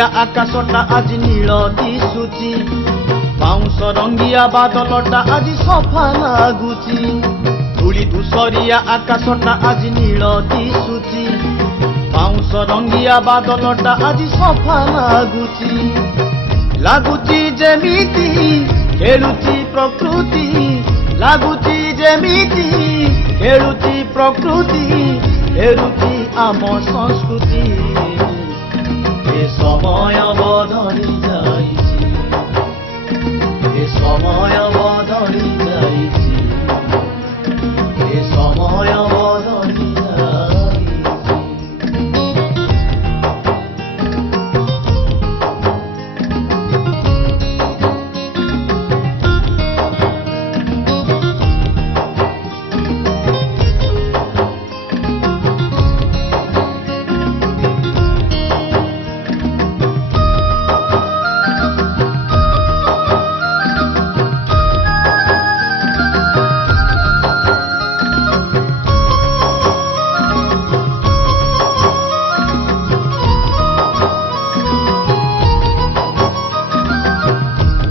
धूसरिया आकाशटा आज नील दिशुची बाउंस रंगिया बादलटा आज सफा लागुची धूली धूसरिया आकाशटा आज नील दिशुची बाउंस रंगिया बादलटा आज सफा लागुची लागुची जेमिति खेलुची प्रकृति लागुची जेमिति खेलुची प्रकृति हेरुची आम संस्कृति ए समय बदली जाइछि ए समय बदली जाइछि ए समय बदली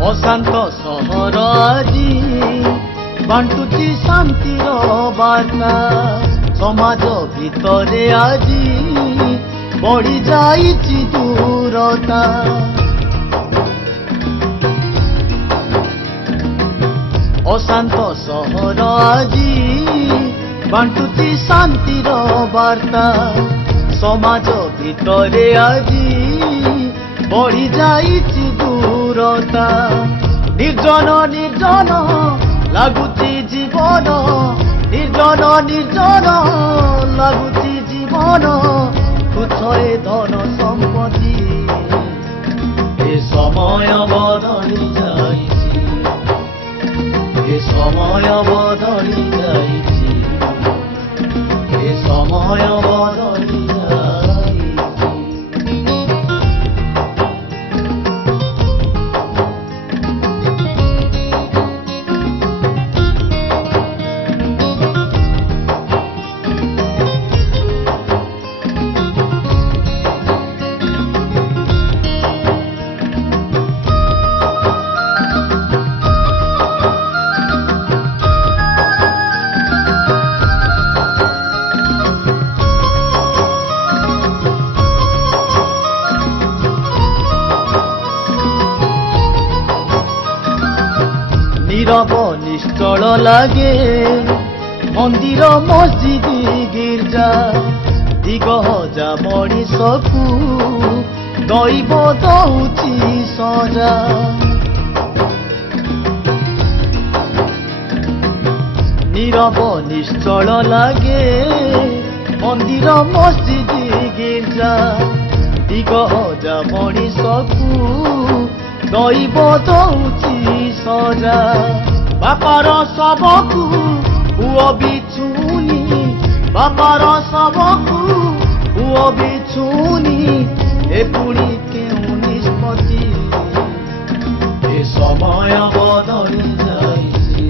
अशांत सहर आजी बांटुची शांतिर बार्ता समाज भितरे आजी बढ़ी जाइछि दूरता अशांत सहर आजी बांटुची शांतिर बार्ता समाज भितरे आजी बढ़ी जाइछि दूरता निर्जन निर्जन लागुची जीवन निर्जन निर्जन लागुची जीवन तुच्छे धन संपत्ति ए समय बदली जाइछि ए समय बदली जाइछि ए समय बदली नीरव निश्चल लागे मंदिर मस्जिद गिर्जा दिगहजा मनीषकू दैव दउछि सजा नीरव निश्चल लागे मंदिर मस्जिद गिर्जा दिगहजा मनीषकू दैव दउछि सजा बापार सबकू पुओ बिछुनी बापार सबकू पुओ बिछुनी ए पुणी केउ निष्पत्ति ए समय बदली जाइछि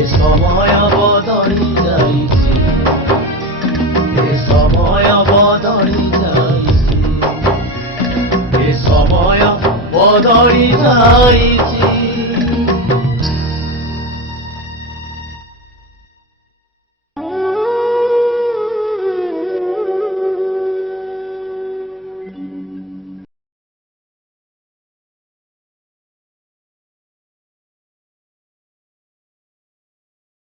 ए समय बदली जाइछि ए समय बदली जाइछि ए समय बदली जाइछि।